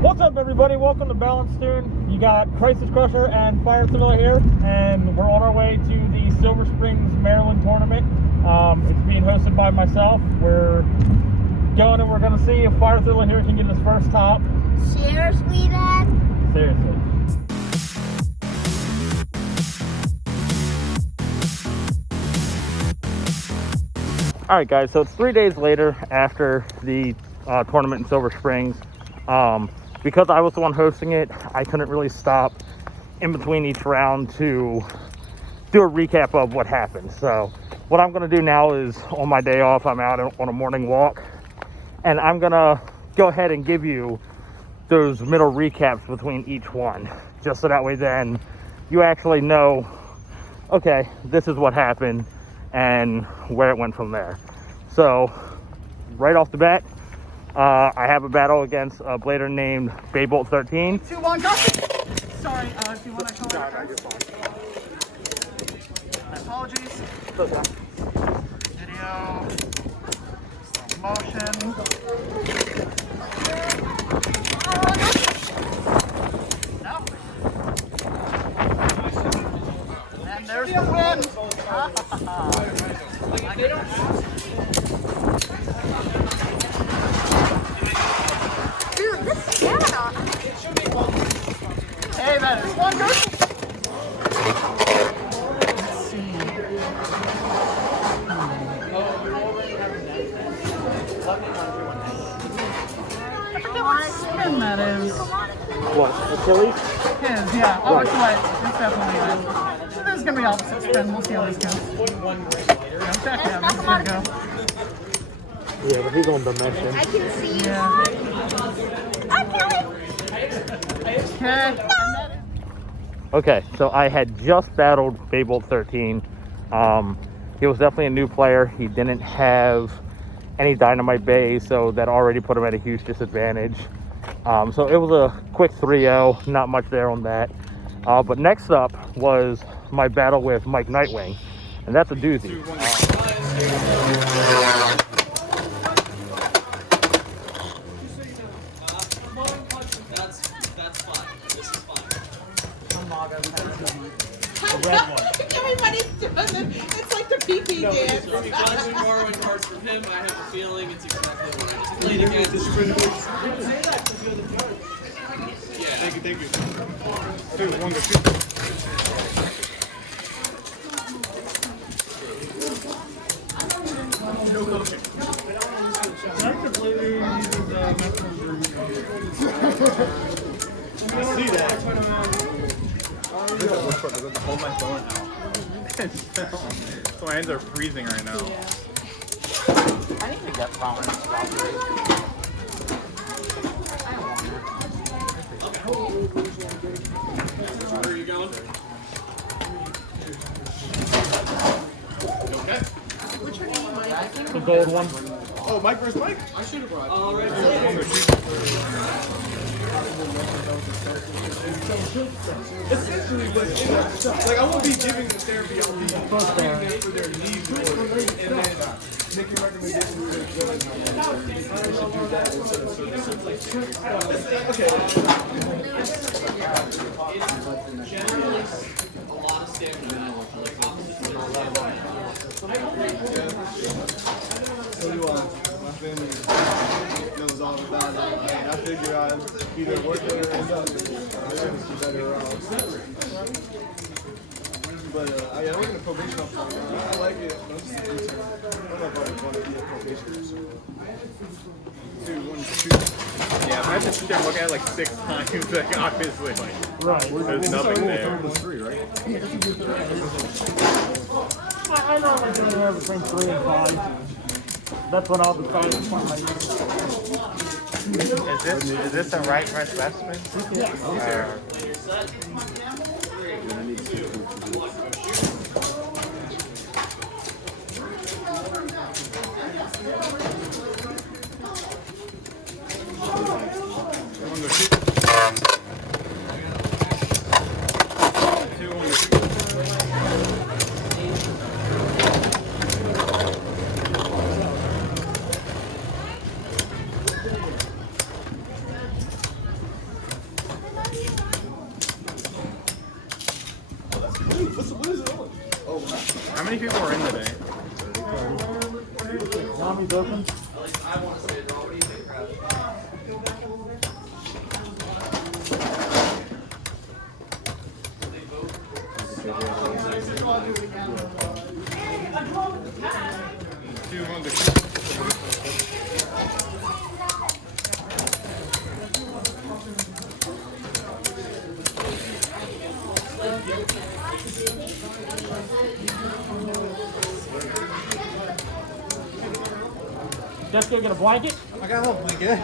What's up, everybody? Welcome to Balance Tune. You got Crisis Crusher and Fire Thriller here, and we're on our way to the Silver Springs, Maryland tournament. It's being hosted by myself. We're going and we're going to see if Fire Thriller here can get his first top. Seriously, Dad? Seriously. Alright guys, so it's 3 days later after the tournament in Silver Springs. Because I was the one hosting it, I couldn't really stop in between each round to do a recap of what happened. So what I'm going to do now is, on my day off, I'm out on a morning walk, and I'm going to go ahead and give you those middle recaps between each one, just so that way then you actually know, okay, this is what happened and where it went from there. So right off the bat, I have a battle against a blader named Beyblades 13. 2, 1, go! Sorry, do you want to call it first? My apologies. Video. Stop motion. No. And there's the win! Dude, this is Canada. Hey, that is one good. Let's see. I forget what spin that is. What, Achilles? His, yeah. Oh, it's right. It's definitely right. So this is going to be opposite spin. We'll see how this goes. Yeah, check it out. This is going to go. Yeah, but he's on dimension. I can see you. Yeah. Okay. Okay. Okay, so I had just battled Beyblades 13. He was definitely a new player. He didn't have any dynamite bays, so that already put him at a huge disadvantage. So it was a quick 3-0, not much there on that. But next up was my battle with Mike Nightwing, and that's a doozy. Everybody's doing it. It's like the pee-pee dance. If you're borrowing cards from him, I have a feeling it's exactly what I just played against. Yeah. Thank you. 2, 1, go shoot. I see that. Hold my phone out. So my hands are freezing right now. I need to get prominence. Where are you going? You okay? The gold one. Oh, Mike, where's Mike? I should have brought it. All right. Essentially, but like I won't be giving the therapy. I'll be giving it for their needs and then making recommendations for their judge. I should do that instead of okay. It's generally a lot of stamina. Like So do I. My family knows all about it. And I figure I'm either working or end up better around. But I work in a probation officer. I like it. I'm just an intern. I don't know if I would want to be a probationer. 2, 1, shoot. Yeah, if I have to sit there and look at it like 6 times, like obviously, like there's nothing there. I know I'm anywhere between 3 and 5. That's when I'll decide to find my Is this a right versus left spin? Yes. many people are in today? Tommy's open. At least I want to say it, Rob. What do you think, Travis? Just go get a blanket. I got a blanket.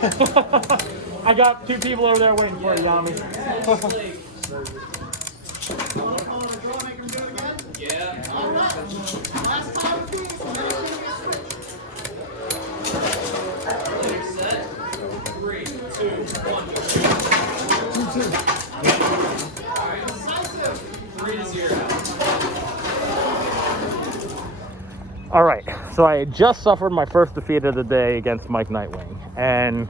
I got 2 people over there waiting for you, Yami. Yeah. Set. 3, 2, 1. 3-0. All right, so I had just suffered my first defeat of the day against Mike Nightwing, and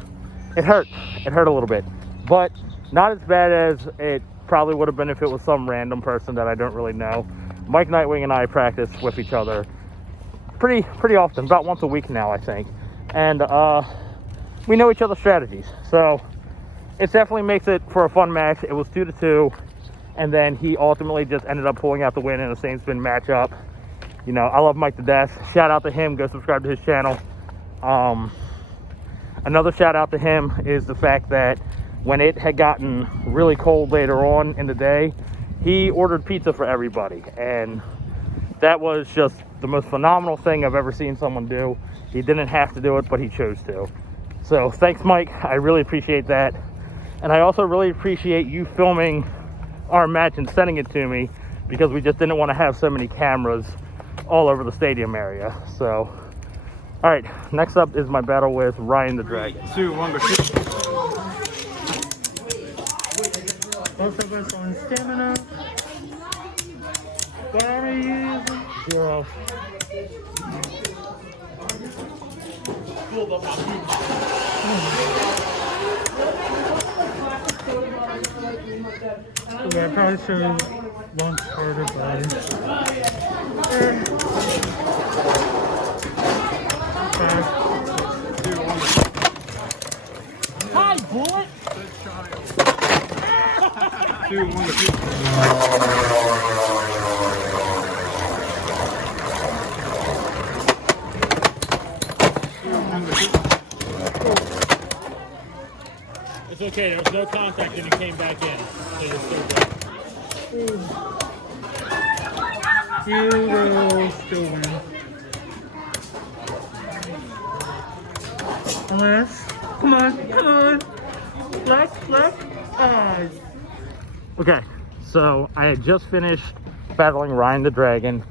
it hurt. It hurt a little bit, but not as bad as it probably would have been if it was some random person that I don't really know. Mike Nightwing and I practice with each other pretty often, about once a week now, I think, and we know each other's strategies, so it definitely makes it for a fun match. It was 2-2, and then he ultimately just ended up pulling out the win in a same spin matchup. You know, I love Mike to death. Shout out to him. Go subscribe to his channel. Another shout out to him is the fact that when it had gotten really cold later on in the day, he ordered pizza for everybody. And that was just the most phenomenal thing I've ever seen someone do. He didn't have to do it, but he chose to. So thanks, Mike. I really appreciate that. And I also really appreciate you filming our match and sending it to me, because we just didn't want to have so many cameras all over the stadium area. So, all right, next up is my battle with Ryan the Dragon. 2, 1, go shoot. Both of us on stamina. Barry 0. Yeah, probably should launch harder body. Hi, bullet! 2, 1, go shoot. It's okay, there was no contact and he came back in. So you're still good. You will still win. Unless, come on. Left. Okay, so I had just finished battling Ryan the Dragon.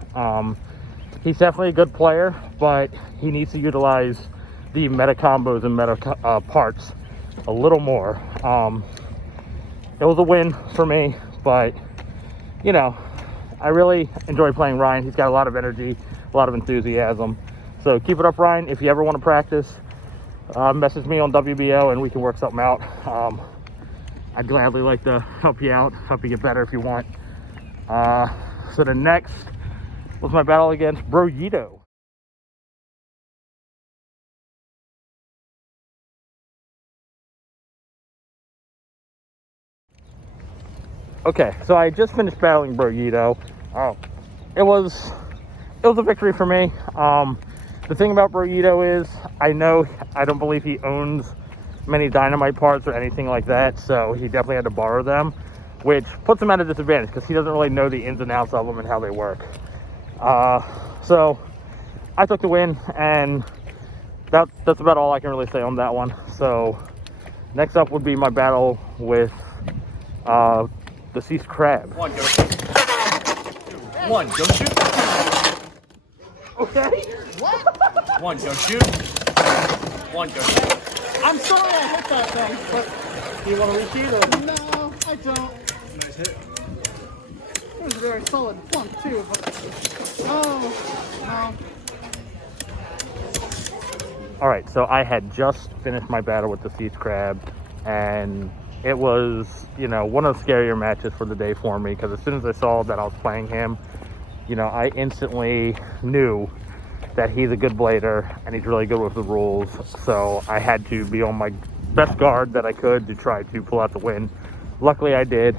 He's definitely a good player, but he needs to utilize the meta combos and meta parts a little more. It was a win for me, but you know, I really enjoy playing Ryan. He's got a lot of energy, a lot of enthusiasm. So keep it up, Ryan. If you ever want to practice, message me on WBO and we can work something out. I'd gladly like to help you out, help you get better if you want. So the next was my battle against Brogito. Okay, so I just finished battling Brogito. It was a victory for me. The thing about Brogito is I don't believe he owns many dynamite parts or anything like that, so he definitely had to borrow them, which puts him at a disadvantage because he doesn't really know the ins and outs of them and how they work. So I took the win, and that's about all I can really say on that one. So next up would be my battle with Deceased Crab. 1, go shoot. 1, go shoot. Okay. 1, go shoot. 1, go shoot. I'm sorry I hit that thing, but Do you want to repeat or? no, I don't. Nice hit. It was a very solid plunk too, but oh no. All right, so I had just finished my battle with Deceased Crab, and it was, one of the scarier matches for the day for me, because as soon as I saw that I was playing him, you know, I instantly knew that he's a good blader and he's really good with the rules. So I had to be on my best guard that I could to try to pull out the win. Luckily I did.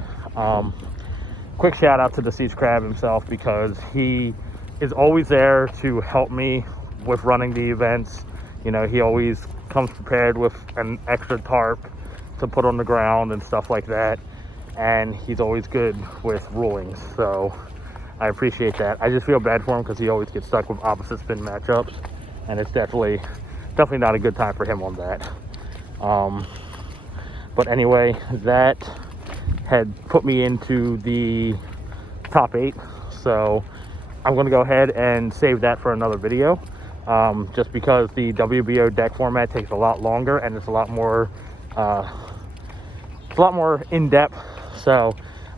Quick shout out to the Deceased Crab himself, because he is always there to help me with running the events. You know, he always comes prepared with an extra tarp to put on the ground and stuff like that. And he's always good with rulings. So I appreciate that. I just feel bad for him because he always gets stuck with opposite spin matchups. And it's definitely not a good time for him on that. But anyway, that had put me into the top 8. So I'm going to go ahead and save that for another video. Just because the WBO deck format takes a lot longer and it's a lot more in-depth. So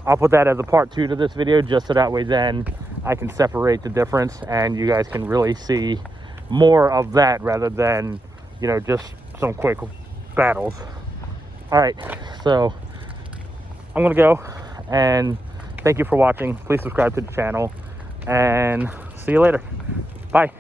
I'll put that as a part 2 to this video, just so that way then I can separate the difference and you guys can really see more of that rather than, you know, just some quick battles. All right, so I'm gonna go, and thank you for watching. Please subscribe to the channel and see you later. Bye.